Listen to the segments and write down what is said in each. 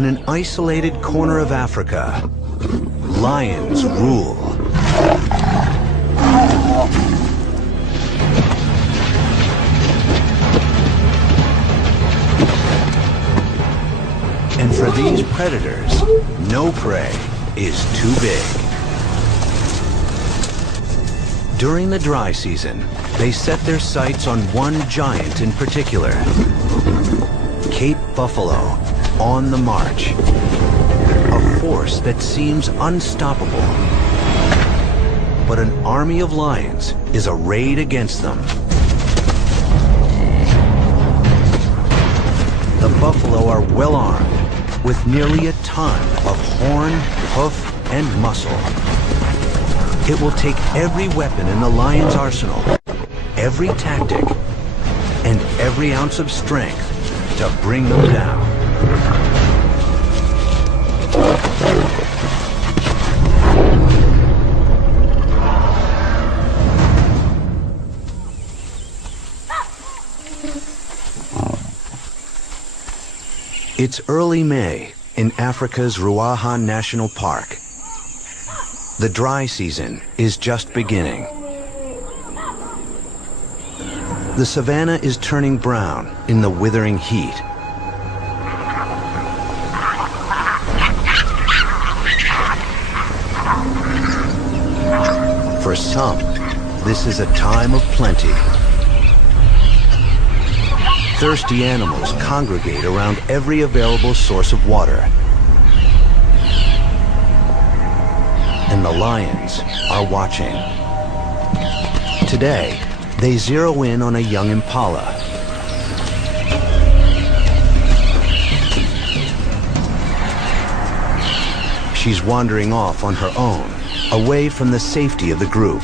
In an isolated corner of Africa, lions rule. And for these predators, no prey is too big. During the dry season, they set their sights on one giant in particular, Cape Buffalo, on the march. A force that seems unstoppable. But an army of lions is arrayed against them. The buffalo are well armed, with nearly a ton of horn, hoof, and muscle. It will take every weapon in the lion's arsenal, every tactic, and every ounce of strength to bring them down. It's early May in Africa's Ruaha National Park. The dry season is just beginning. The savanna is turning brown in the withering heat. For some, this is a time of plenty. Thirsty animals congregate around every available source of water. And the lions are watching. Today, they zero in on a young impala. She's wandering off on her own, away from the safety of the group.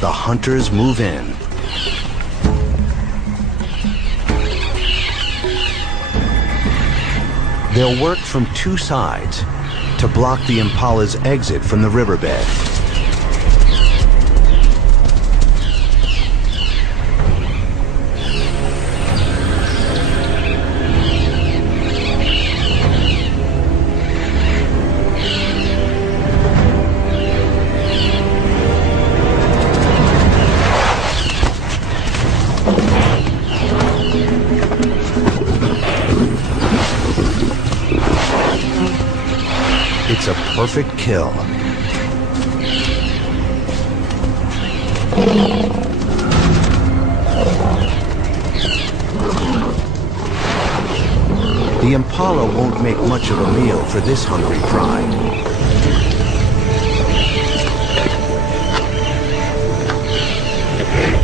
The hunters move in. They'll work from two sides to block the impala's exit from the riverbed. It's a perfect kill. The impala won't make much of a meal for this hungry pride.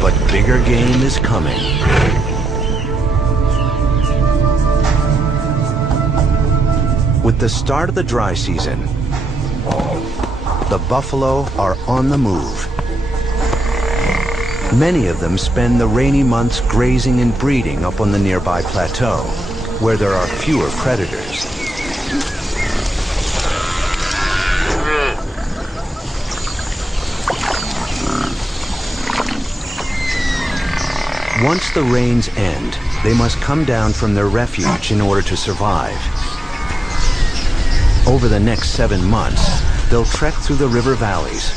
But bigger game is coming. With the start of the dry season, the buffalo are on the move. Many of them spend the rainy months grazing and breeding up on the nearby plateau, where there are fewer predators. Once the rains end, they must come down from their refuge in order to survive. Over the next 7 months, they'll trek through the river valleys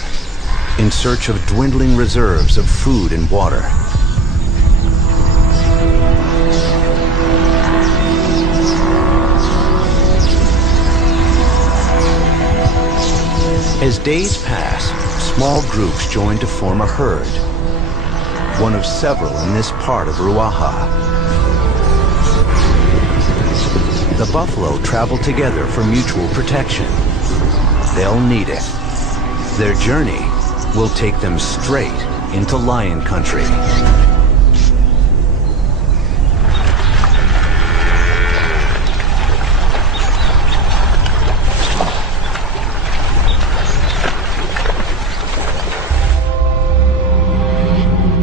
in search of dwindling reserves of food and water. As days pass, small groups join to form a herd, one of several in this part of Ruaha. The buffalo travel together for mutual protection. They'll need it. Their journey will take them straight into lion country.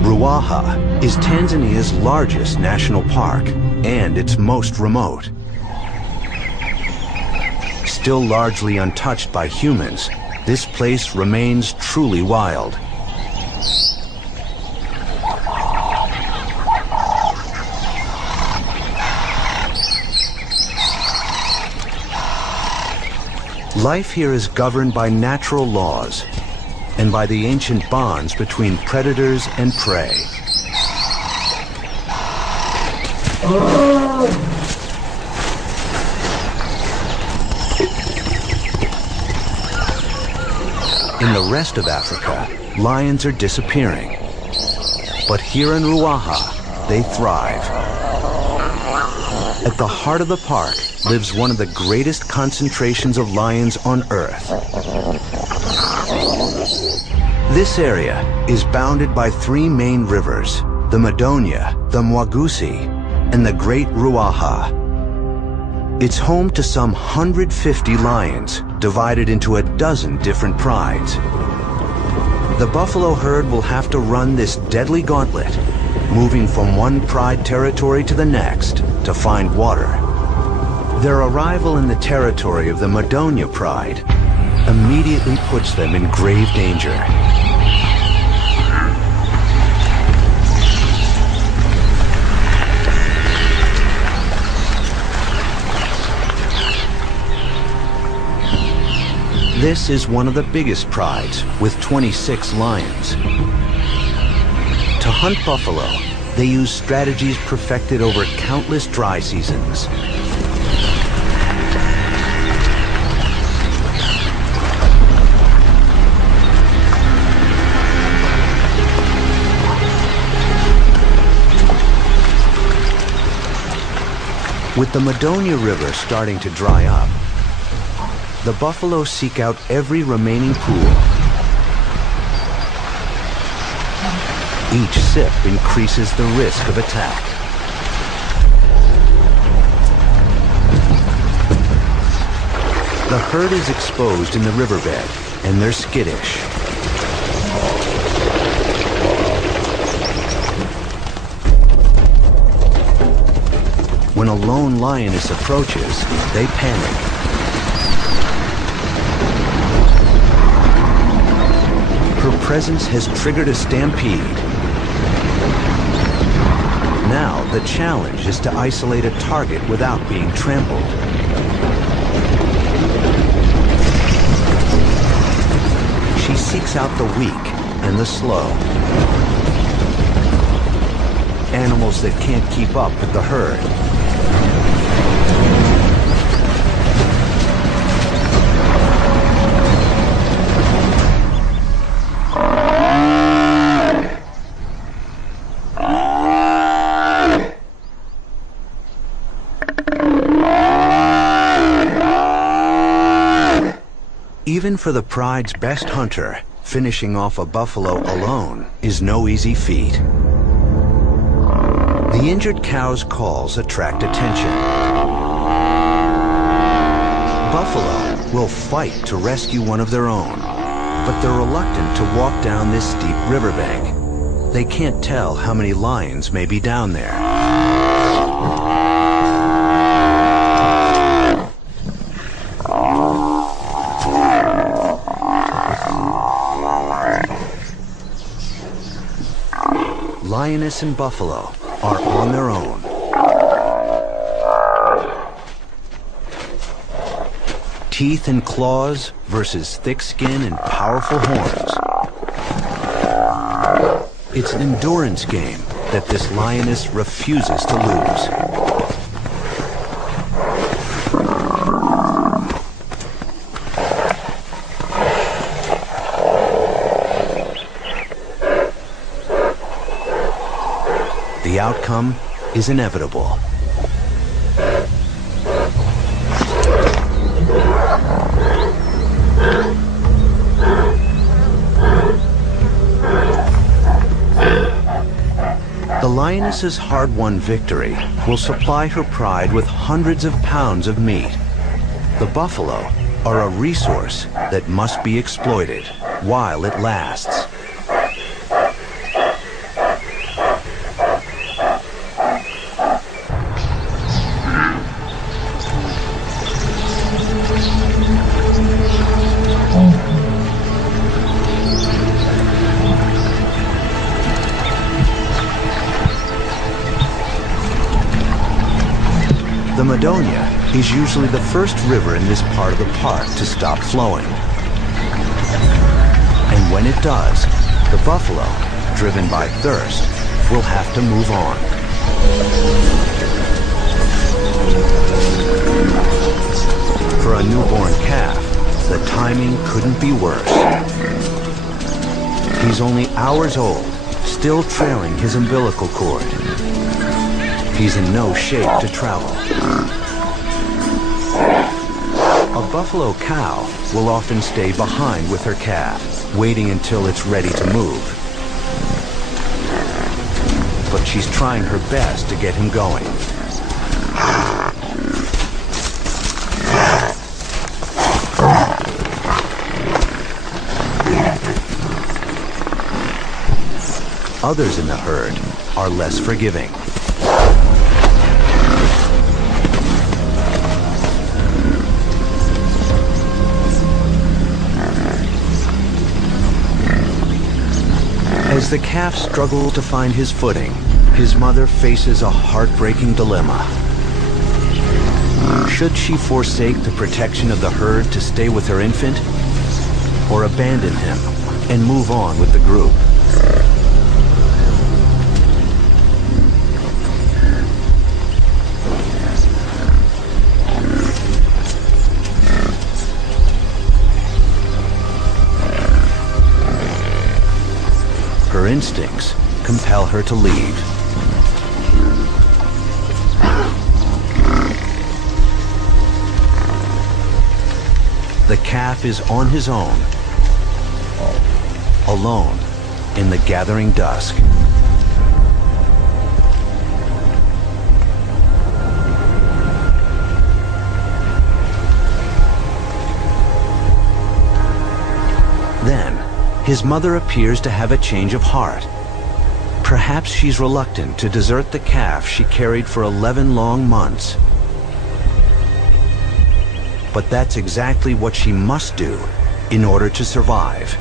Ruaha is Tanzania's largest national park and its most remote. Still largely untouched by humans, this place remains truly wild. Life here is governed by natural laws and by the ancient bonds between predators and prey. In the rest of Africa, lions are disappearing. But here in Ruaha, they thrive. At the heart of the park lives one of the greatest concentrations of lions on Earth. This area is bounded by three main rivers, the Madonia, the Mwagusi, and the Great Ruaha. It's home to some 150 lions, divided into a dozen different prides. The buffalo herd will have to run this deadly gauntlet, moving from one pride territory to the next to find water. Their arrival in the territory of the Madonia pride immediately puts them in grave danger. This is one of the biggest prides, with 26 lions. To hunt buffalo, they use strategies perfected over countless dry seasons. With the Madonia River starting to dry up, the buffalo seek out every remaining pool. Each sip increases the risk of attack. The herd is exposed in the riverbed, and they're skittish. When a lone lioness approaches, they panic. Her presence has triggered a stampede. Now, the challenge is to isolate a target without being trampled. She seeks out the weak and the slow. Animals that can't keep up with the herd. Even for the pride's best hunter, finishing off a buffalo alone is no easy feat. The injured cow's calls attract attention. Buffalo will fight to rescue one of their own, but they're reluctant to walk down this steep riverbank. They can't tell how many lions may be down there. Lioness and buffalo are on their own. Teeth and claws versus thick skin and powerful horns. It's an endurance game that this lioness refuses to lose. The outcome is inevitable. The lioness's hard-won victory will supply her pride with hundreds of pounds of meat. The buffalo are a resource that must be exploited while it lasts. The Madonia He's usually the first river in this part of the park to stop flowing. And when it does, the buffalo, driven by thirst, will have to move on. For a newborn calf, the timing couldn't be worse. He's only hours old, still trailing his umbilical cord. He's in no shape to travel. A buffalo cow will often stay behind with her calf, waiting until it's ready to move. But she's trying her best to get him going. Others in the herd are less forgiving. As the calf struggles to find his footing, his mother faces a heartbreaking dilemma. Should she forsake the protection of the herd to stay with her infant, or abandon him and move on with the group? Her instincts compel her to leave. The calf is on his own, alone in the gathering dusk. Then, his mother appears to have a change of heart. Perhaps she's reluctant to desert the calf she carried for 11 long months. But that's exactly what she must do in order to survive.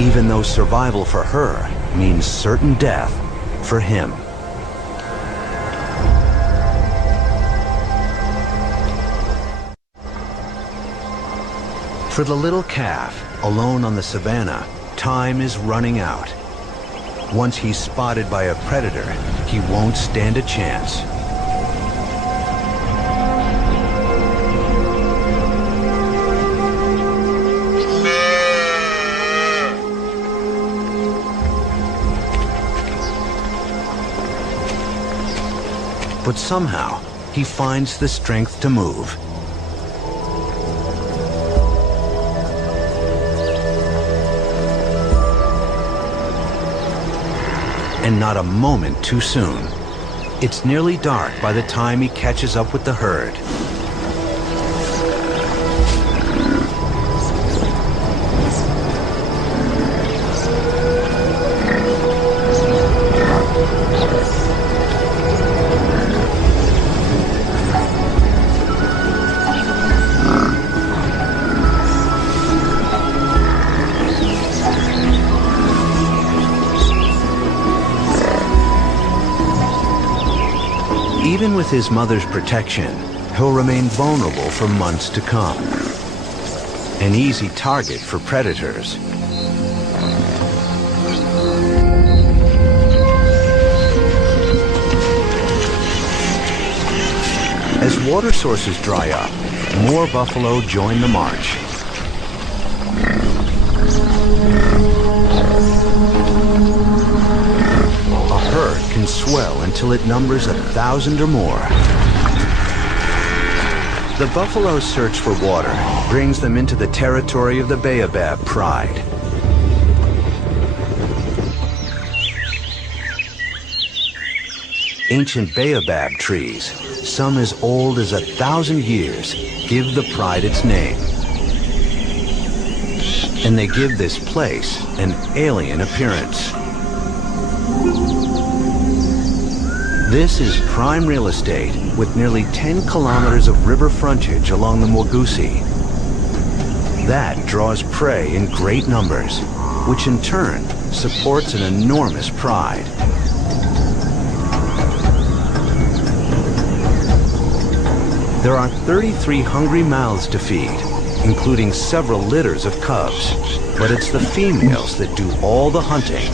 Even though survival for her means certain death for him. For the little calf, alone on the savannah, time is running out. Once he's spotted by a predator, he won't stand a chance. But somehow, he finds the strength to move. And not a moment too soon. It's nearly dark by the time he catches up with the herd. Even with his mother's protection, he'll remain vulnerable for months to come. An easy target for predators. As water sources dry up, more buffalo join the march. Can swell until it numbers 1,000 or more. The buffalo's search for water brings them into the territory of the baobab pride. Ancient baobab trees, some as old as 1,000 years, give the pride its name. And they give this place an alien appearance. This is prime real estate with nearly 10 kilometers of river frontage along the Mwagusi. That draws prey in great numbers, which in turn supports an enormous pride. There are 33 hungry mouths to feed, including several litters of cubs, but it's the females that do all the hunting.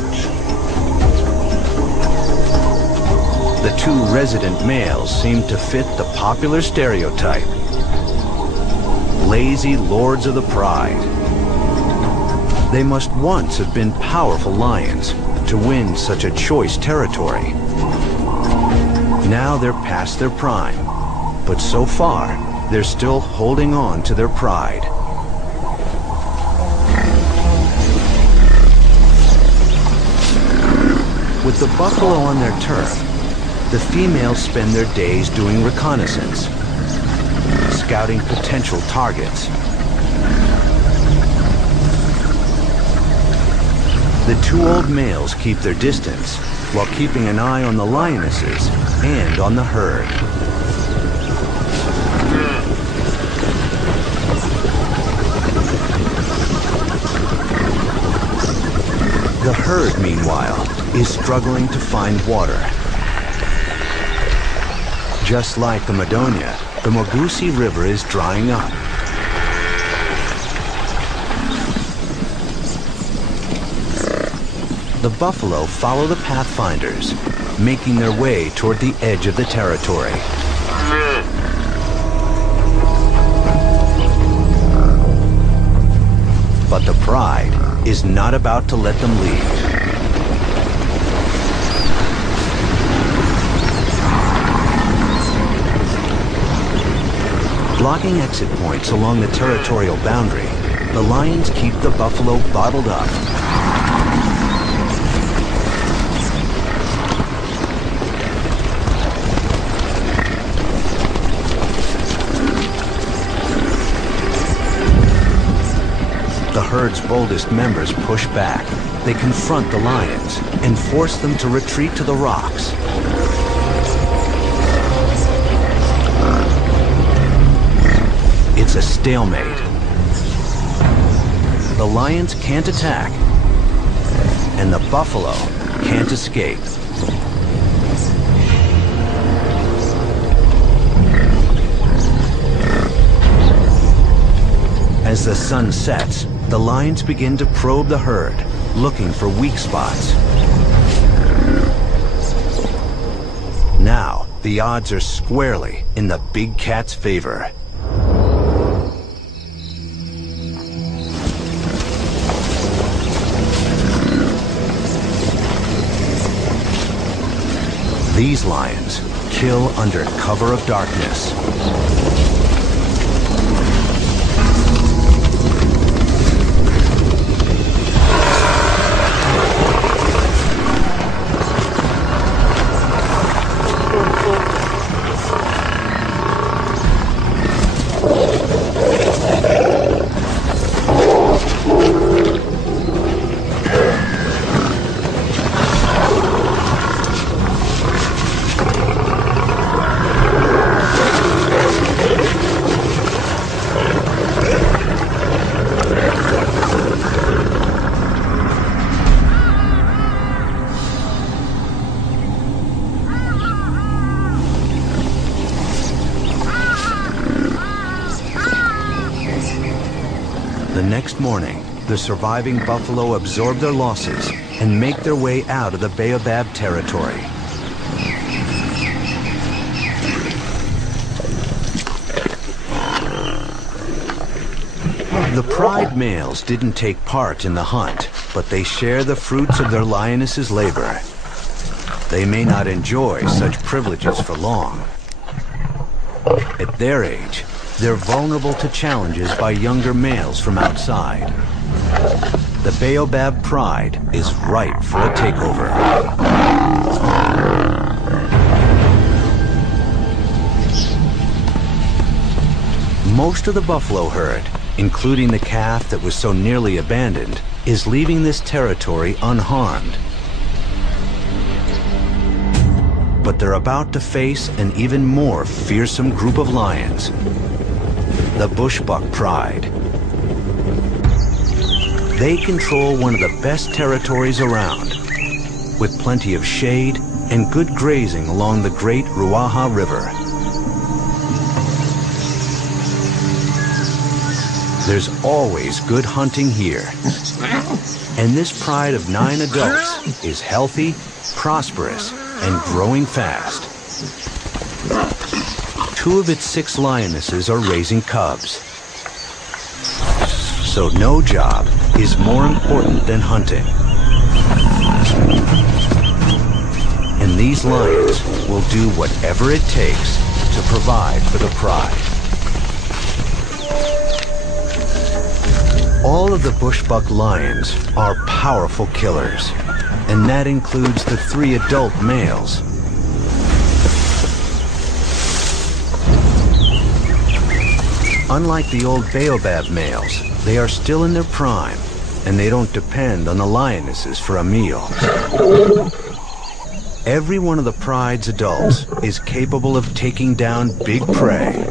The two resident males seem to fit the popular stereotype. Lazy lords of the pride. They must once have been powerful lions to win such a choice territory. Now they're past their prime, but so far, they're still holding on to their pride. With the buffalo on their turf, the females spend their days doing reconnaissance, scouting potential targets. The two old males keep their distance while keeping an eye on the lionesses and on the herd. The herd, meanwhile, is struggling to find water. Just like the Madonia, the Mogusi River is drying up. The buffalo follow the pathfinders, making their way toward the edge of the territory. But the pride is not about to let them leave. Blocking exit points along the territorial boundary, the lions keep the buffalo bottled up. The herd's boldest members push back. They confront the lions and force them to retreat to the rocks. It's a stalemate. The lions can't attack, and the buffalo can't escape. As the sun sets, the lions begin to probe the herd, looking for weak spots. Now, the odds are squarely in the big cat's favor. These lions kill under cover of darkness. The next morning, the surviving buffalo absorb their losses and make their way out of the Baobab territory. The pride males didn't take part in the hunt, but they share the fruits of their lioness's labor. They may not enjoy such privileges for long. At their age, they're vulnerable to challenges by younger males from outside. The Baobab pride is ripe for a takeover. Most of the buffalo herd, including the calf that was so nearly abandoned, is leaving this territory unharmed. But they're about to face an even more fearsome group of lions. The Bushbuck pride. They control one of the best territories around, with plenty of shade and good grazing along the great Ruaha River. There's always good hunting here. And this pride of 9 adults is healthy, prosperous, and growing fast. 2 of its 6 lionesses are raising cubs. So no job is more important than hunting. And these lions will do whatever it takes to provide for the pride. All of the bushbuck lions are powerful killers, and that includes the 3 adult males. Unlike the old baobab males, they are still in their prime, and they don't depend on the lionesses for a meal. Every one of the pride's adults is capable of taking down big prey.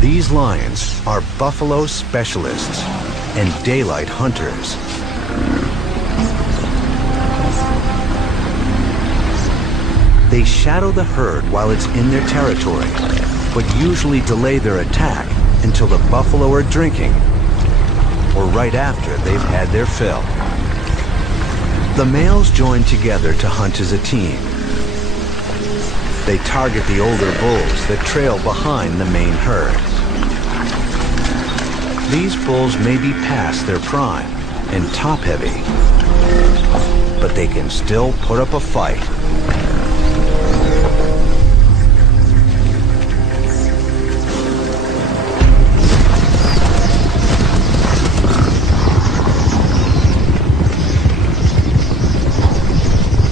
These lions are buffalo specialists and daylight hunters. They shadow the herd while it's in their territory, but usually delay their attack until the buffalo are drinking or right after they've had their fill. The males join together to hunt as a team. They target the older bulls that trail behind the main herd. These bulls may be past their prime and top-heavy, but they can still put up a fight.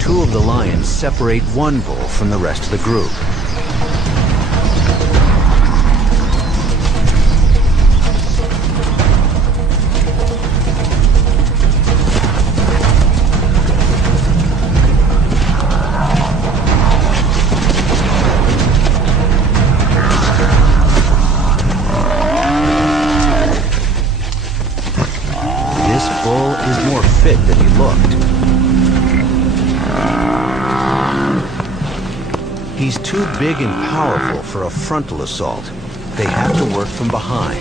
Two of the lions separate one bull from the rest of the group. This bull is more fit than he looked. He's too big and powerful for a frontal assault. They have to work from behind.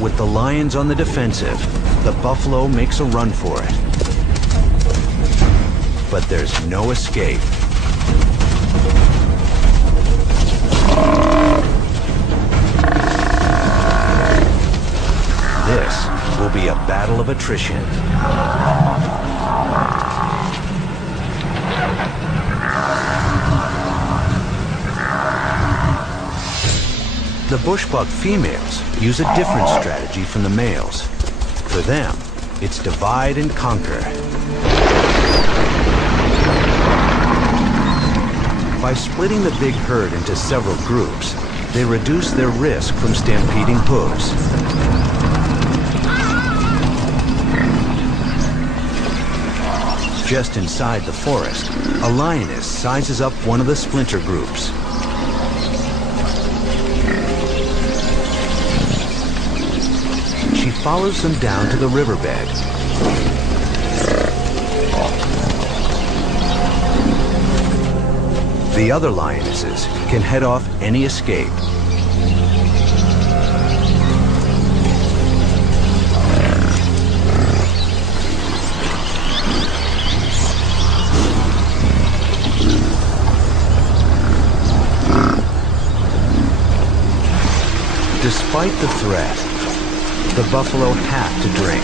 With the lions on the defensive, the buffalo makes a run for it. But there's no escape. This will be a battle of attrition. The bushbuck females use a different strategy from the males. For them, it's divide and conquer. By splitting the big herd into several groups, they reduce their risk from stampeding hooves. Just inside the forest, a lioness sizes up one of the splinter groups. She follows them down to the riverbed. The other lionesses can head off any escape. Despite the threat, the buffalo have to drink.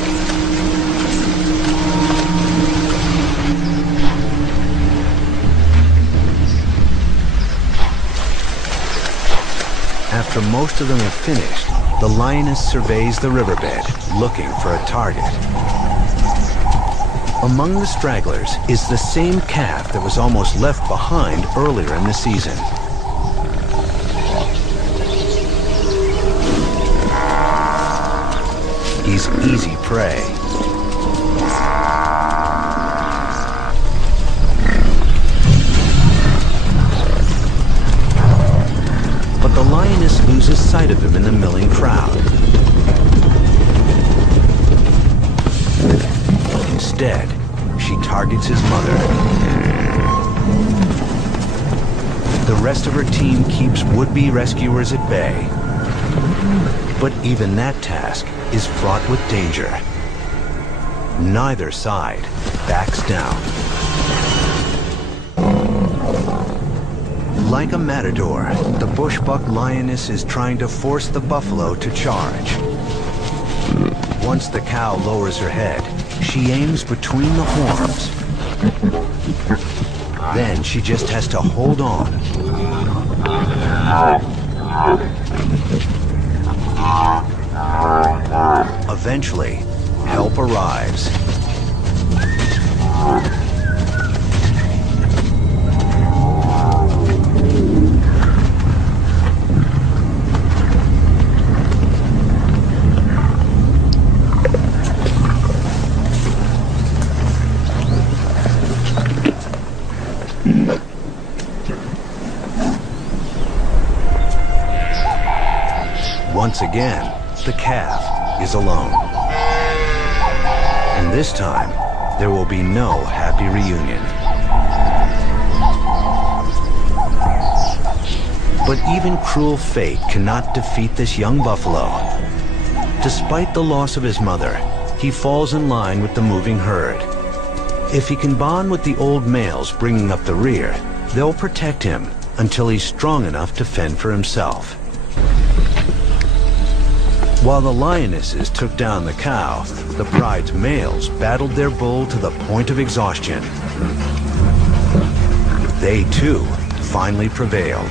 After most of them have finished, the lioness surveys the riverbed, looking for a target. Among the stragglers is the same calf that was almost left behind earlier in the season. he's easy prey. But the lioness loses sight of him in the milling crowd. Instead, she targets his mother. The rest of her team keeps would-be rescuers at bay. But even that task is fraught with danger. Neither side backs down. Like a matador, the bushbuck lioness is trying to force the buffalo to charge. Once the cow lowers her head, she aims between the horns. Then she just has to hold on. Eventually, help arrives. Once again, the calf is alone. And this time, there will be no happy reunion. But even cruel fate cannot defeat this young buffalo. Despite the loss of his mother, he falls in line with the moving herd. If he can bond with the old males bringing up the rear, they'll protect him until he's strong enough to fend for himself. While the lionesses took down the cow, the pride's males battled their bull to the point of exhaustion. They, too, finally prevailed.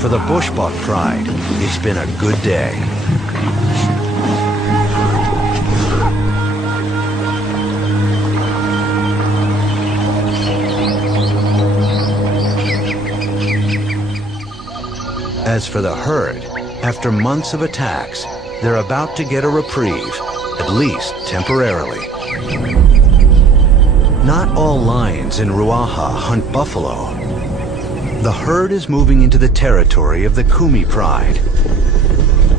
For the bushbuck pride, it's been a good day. As for the herd, after months of attacks, they're about to get a reprieve, at least temporarily. Not all lions in Ruaha hunt buffalo. The herd is moving into the territory of the Kumi pride,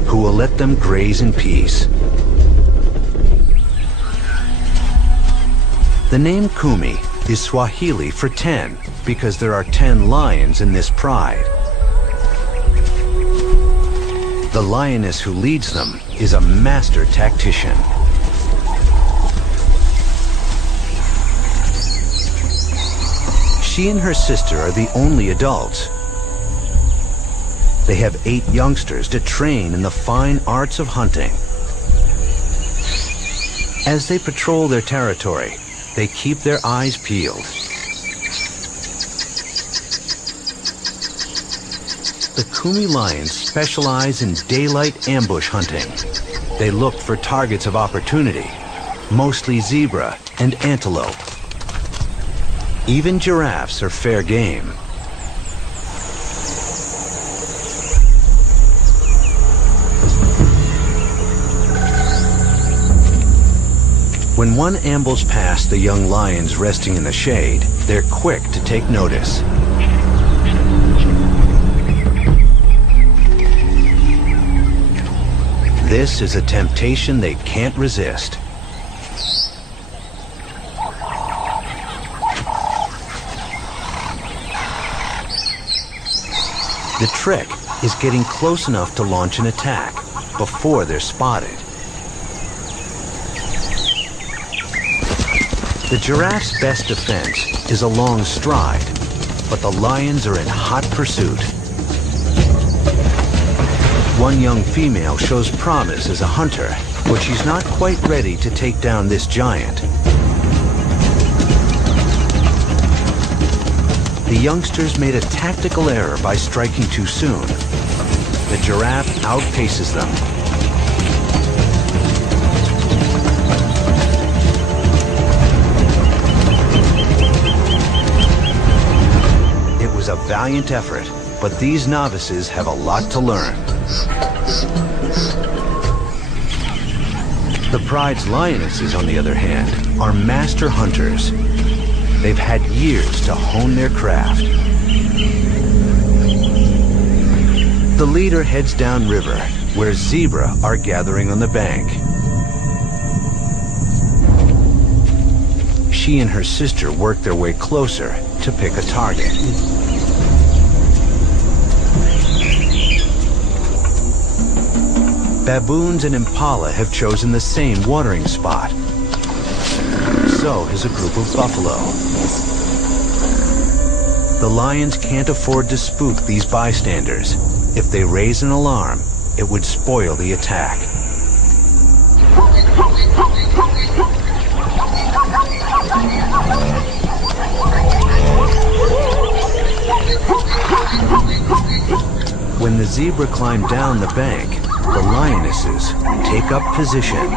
who will let them graze in peace. The name Kumi is Swahili for 10 because there are 10 lions in this pride. The lioness who leads them is a master tactician. She and her sister are the only adults. They have 8 youngsters to train in the fine arts of hunting. As they patrol their territory, they keep their eyes peeled. The Kumi lions specialize in daylight ambush hunting. They look for targets of opportunity, mostly zebra and antelope. Even giraffes are fair game. When one ambles past the young lions resting in the shade, they're quick to take notice. This is a temptation they can't resist. The trick is getting close enough to launch an attack before they're spotted. The giraffe's best defense is a long stride, but the lions are in hot pursuit. One young female shows promise as a hunter, but she's not quite ready to take down this giant. The youngsters made a tactical error by striking too soon. The giraffe outpaces them. It was a valiant effort, But these novices have a lot to learn. The pride's lionesses, on the other hand, are master hunters. They've had years to hone their craft. The leader heads downriver, where zebra are gathering on the bank. She and her sister work their way closer to pick a target. Baboons and impala have chosen the same watering spot. So has a group of buffalo. The lions can't afford to spook these bystanders. If they raise an alarm, it would spoil the attack. When the zebra climb down the bank, the lionesses take up position.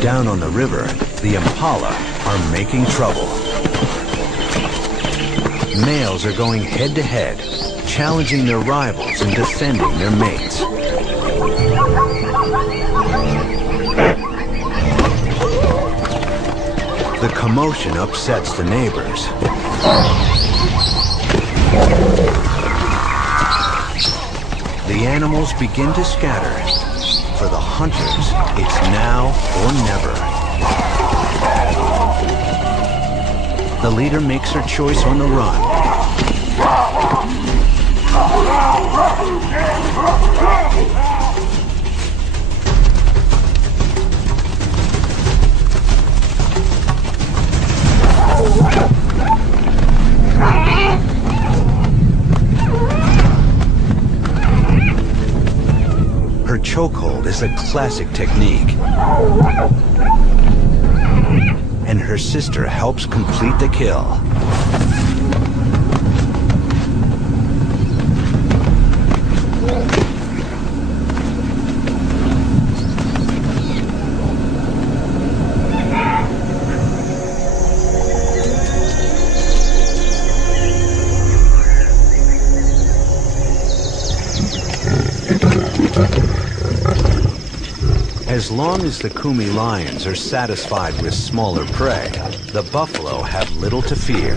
Down on the river, the impala are making trouble. Males are going head-to-head, challenging their rivals and defending their mates. The commotion upsets the neighbors. The animals begin to scatter. For the hunters, it's now or never. The leader makes her choice on the run. Her chokehold is a classic technique. And her sister helps complete the kill. As long as the Kumi lions are satisfied with smaller prey, the buffalo have little to fear.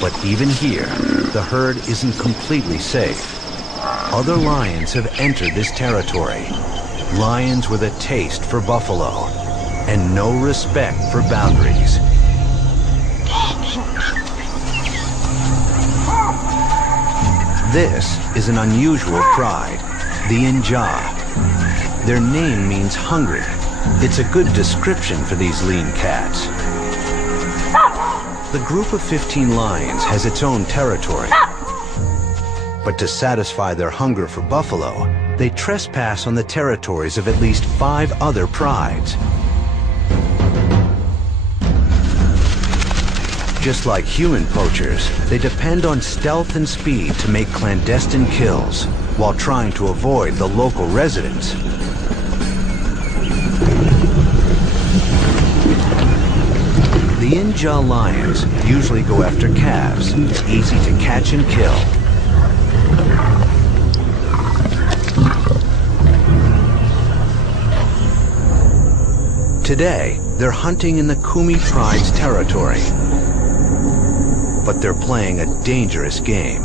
But even here, the herd isn't completely safe. Other lions have entered this territory. Lions with a taste for buffalo and no respect for boundaries. This is an unusual pride, the Inja. Their name means hungry. It's a good description for these lean cats. The group of 15 lions has its own territory. But to satisfy their hunger for buffalo, they trespass on the territories of at least 5 other prides. Just like human poachers, they depend on stealth and speed to make clandestine kills, while trying to avoid the local residents. The Inja lions usually go after calves, easy to catch and kill. Today, they're hunting in the Kumi Pride's territory. But they're playing a dangerous game.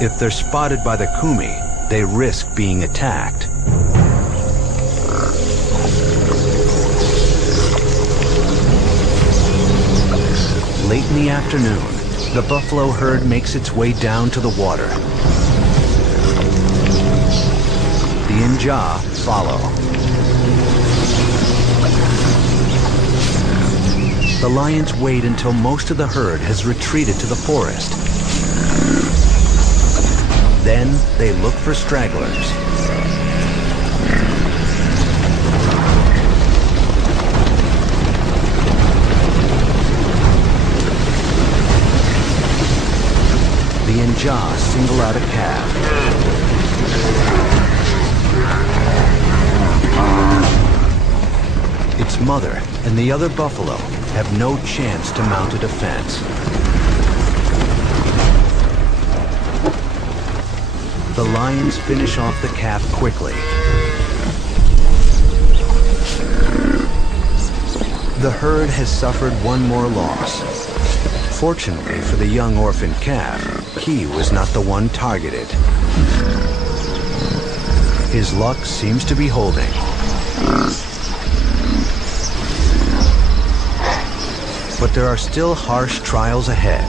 If they're spotted by the Kumi, they risk being attacked. Late in the afternoon, the buffalo herd makes its way down to the water. The Inja follow. The lions wait until most of the herd has retreated to the forest. Then they look for stragglers. The Inja single out a calf. Its mother and the other buffalo have no chance to mount a defense. The lions finish off the calf quickly. The herd has suffered one more loss. Fortunately for the young orphan calf, he was not the one targeted. His luck seems to be holding. But there are still harsh trials ahead.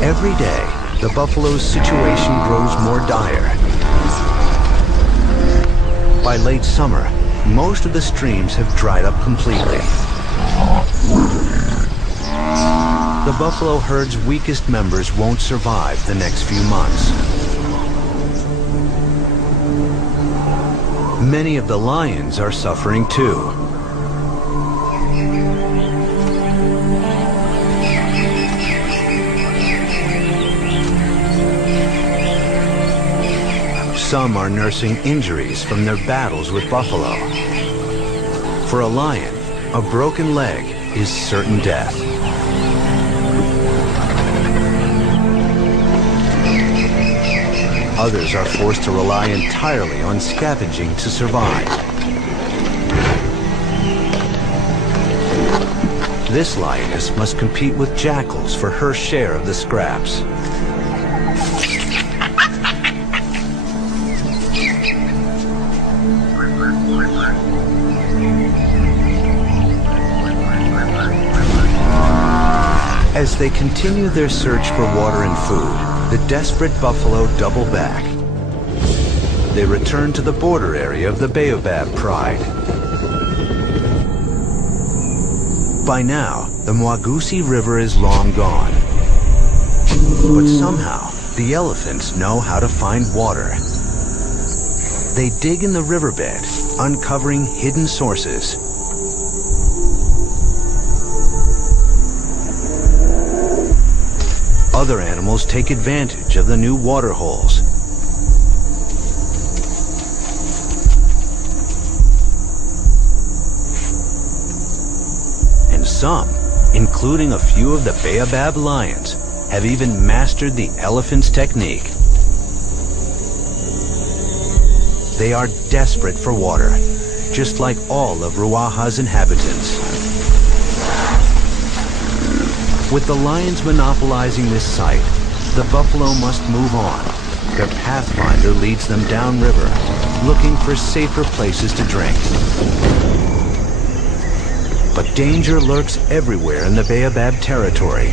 Every day, the buffalo's situation grows more dire. By late summer, most of the streams have dried up completely. The buffalo herd's weakest members won't survive the next few months. Many of the lions are suffering too. Some are nursing injuries from their battles with buffalo. For a lion, a broken leg is certain death. Others are forced to rely entirely on scavenging to survive. This lioness must compete with jackals for her share of the scraps. As they continue their search for water and food, the desperate buffalo double back. They return to the border area of the Baobab Pride. By now, the Mwagusi River is long gone. But somehow, the elephants know how to find water. They dig in the riverbed, uncovering hidden sources. Other animals take advantage of the new water holes. And some, including a few of the Baobab lions, have even mastered the elephant's technique. They are desperate for water, just like all of Ruaha's inhabitants. With the lions monopolizing this site, the buffalo must move on. Their pathfinder leads them downriver, looking for safer places to drink. But danger lurks everywhere in the Baobab territory,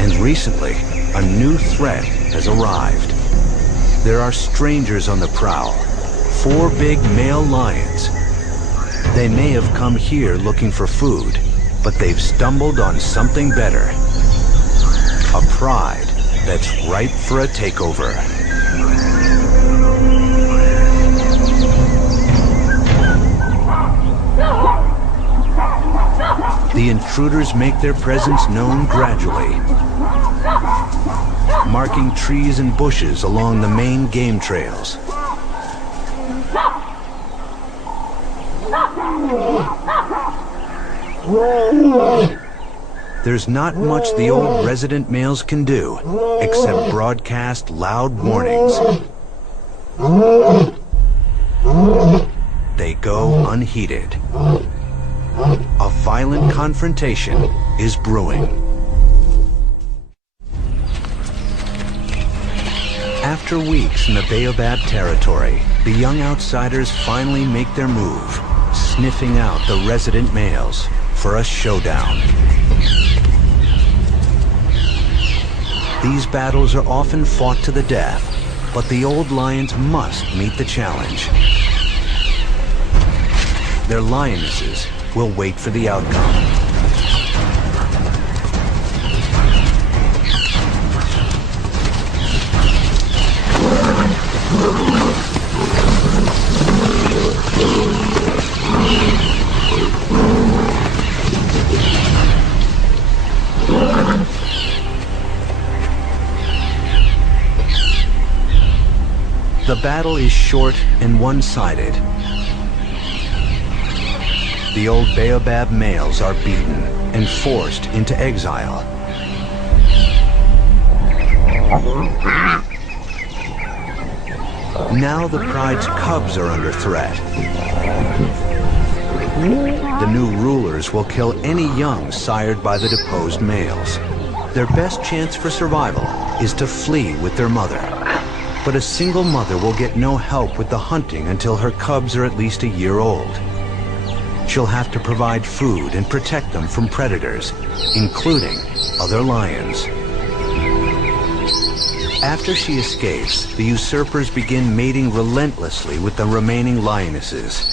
and recently, a new threat has arrived. There are strangers on the prowl, 4 big male lions. They may have come here looking for food, but they've stumbled on something better. A pride that's ripe for a takeover. The intruders make their presence known gradually, marking trees and bushes along the main game trails. There's not much the old resident males can do, except broadcast loud warnings. They go unheeded. A violent confrontation is brewing. After weeks in the Baobab territory, the young outsiders finally make their move, sniffing out the resident males for a showdown. These battles are often fought to the death, but the old lions must meet the challenge. Their lionesses will wait for the outcome. The battle is short and one-sided. The old Baobab males are beaten and forced into exile. Now the pride's cubs are under threat. The new rulers will kill any young sired by the deposed males. Their best chance for survival is to flee with their mother. But a single mother will get no help with the hunting until her cubs are at least a year old. She'll have to provide food and protect them from predators, including other lions. After she escapes, the usurpers begin mating relentlessly with the remaining lionesses.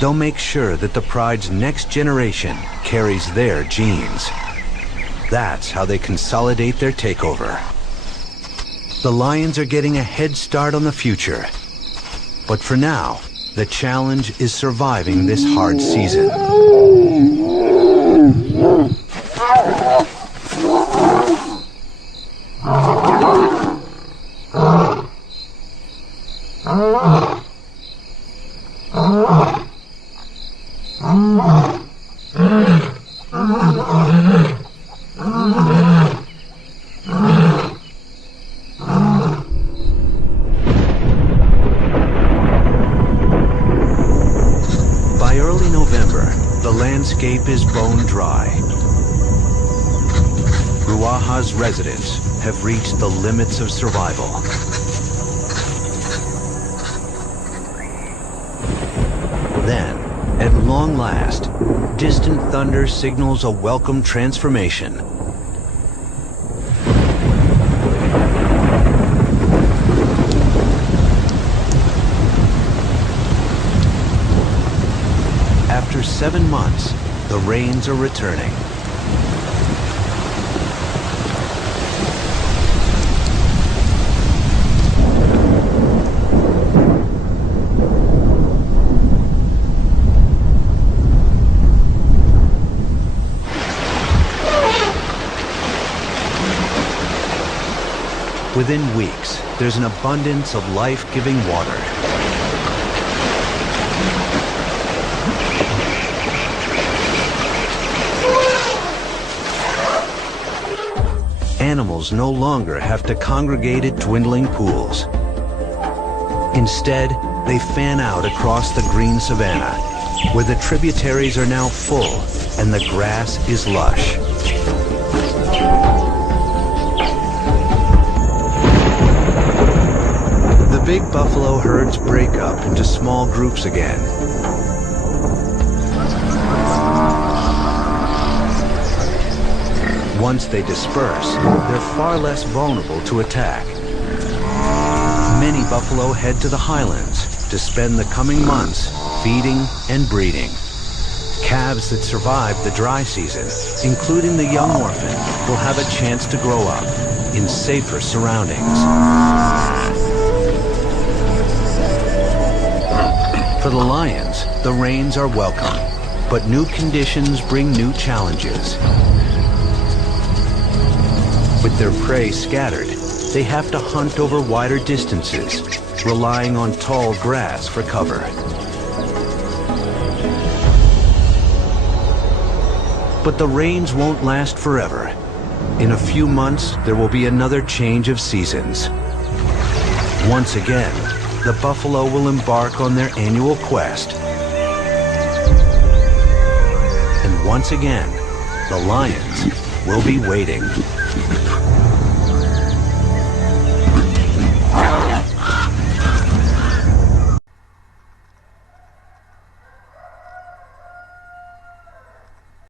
They'll make sure that the pride's next generation carries their genes. That's how they consolidate their takeover. The lions are getting a head start on the future. But for now, the challenge is surviving this hard season. By early November, the landscape is bone dry. Ruaha's residents have reached the limits of survival. Then, at long last, distant thunder signals a welcome transformation. After 7 months, the rains are returning. Within weeks, there's an abundance of life-giving water. Animals no longer have to congregate at dwindling pools. Instead, they fan out across the green savanna, where the tributaries are now full and the grass is lush. The big buffalo herds break up into small groups again. Once they disperse, they're far less vulnerable to attack. Many buffalo head to the highlands to spend the coming months feeding and breeding. Calves that survive the dry season, including the young orphan, will have a chance to grow up in safer surroundings. For the lions, the rains are welcome, but new conditions bring new challenges. With their prey scattered, they have to hunt over wider distances, relying on tall grass for cover. But the rains won't last forever. In a few months, there will be another change of seasons. Once again, the buffalo will embark on their annual quest. And once again, the lions will be waiting.